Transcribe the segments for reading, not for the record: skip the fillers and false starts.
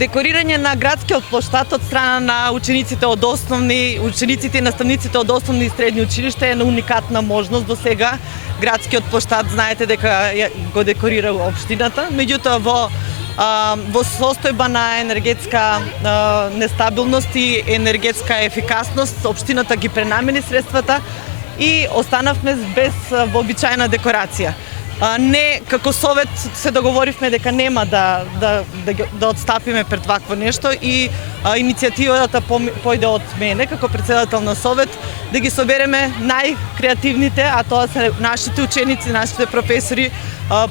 Декорирање на градскиот плоштад од страна на учениците и наставниците од основни и средни училишта е уникатна можност. До сега градскиот плоштад знаете дека го декорира општината, меѓутоа во состојба на енергетска нестабилност и енергетска ефикасност, општината ги пренамени средствата и останавме без вообичаена декорација. Не, како совет се договоривме дека нема да отстапиме пред вакво нешто и иницијативата појде од мене како председател на совет да ги собереме најкреативните, а тоа се нашите ученици, нашите професори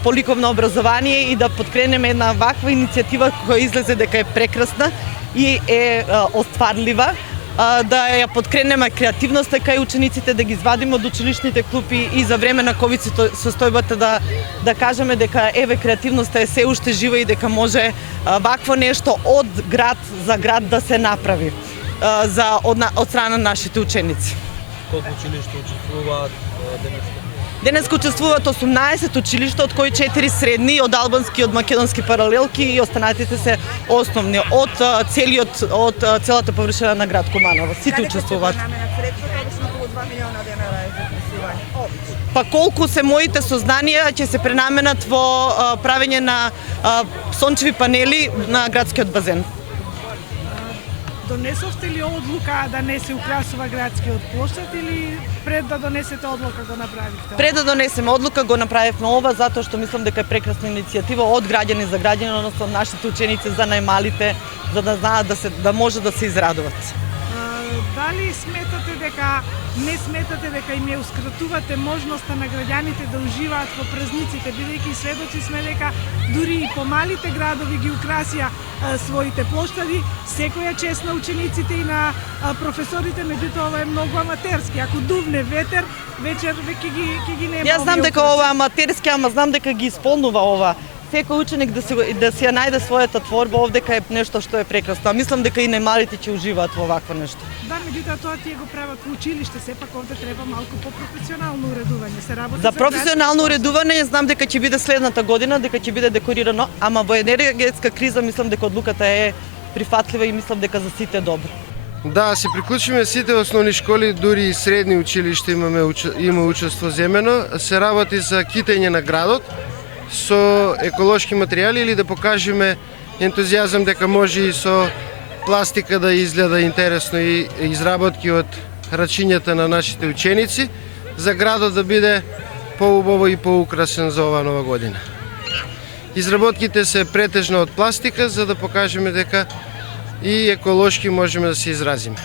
по ликовно образование и да подкренеме една ваква иницијатива која излезе дека е прекрасна и е остварлива. Да ја подкренеме креативноста кај учениците, да ги извадиме од училишните клупи и за време на ковид состојбата да кажеме дека еве креативноста е се уште жива и дека може вакво нешто од град за град да се направи од страна на нашите ученици. Колку училишта учествуваат денеска? Денеска учествуваат 18 училишта, од кои 4 средни, од албански и од македонски паралелки и останатите се основни од целата површина на град Куманово. Сите учествуваат. Па колку се моите сознанија ќе се пренаменат во правење на сончеви панели на градскиот базен. Донесовте ли одлука да не се украсува градскиот плоштад или пред да донесете одлука го направивте? Пред да донесеме одлука го направивме ова затоа што мислам дека е прекрасна иницијатива од граѓани за граѓани, односно нашите ученици за најмалите, за да знаат да може да се израдуват. Дали не сметате дека им ја ускратувате можноста на граѓаните да уживаат во празниците, бидејќи сведоци сме дека дури и помалите градови ги украсија своите плоштади, секоја чест на учениците и на професорите, меѓутоа ова е многу аматерски. Ако дувне ветер, вечер ќе ги нема. Јас знам дека ова е аматерски, ама знам дека ги исполнува ова. Секој ученик да си ја најде својата творба овдека е нешто што е прекрасно. Мислам дека и најмалите ќе уживаат во вакво нешто. Да, меѓутоа тоа тие го прават во училиште, сепак овде треба малку по-професионално уредување. Се работи за професионално уредување знам дека ќе биде следната година, дека ќе биде декорирано, ама во енергетска криза мислам дека одлуката е прифатлива и мислам дека за сите е добро. Да, се приклучиме сите основни школи, дури и средни училишта има учество земено. Се работи за китење на градот со еколошки материјали или да покажеме ентузијазам дека може и со пластика да изгледа интересно и изработки од рачињата на нашите ученици за градот да биде поубаво и поукрасен за оваа нова година. Изработките се претежно од пластика за да покажеме дека и еколошки можеме да се изразиме.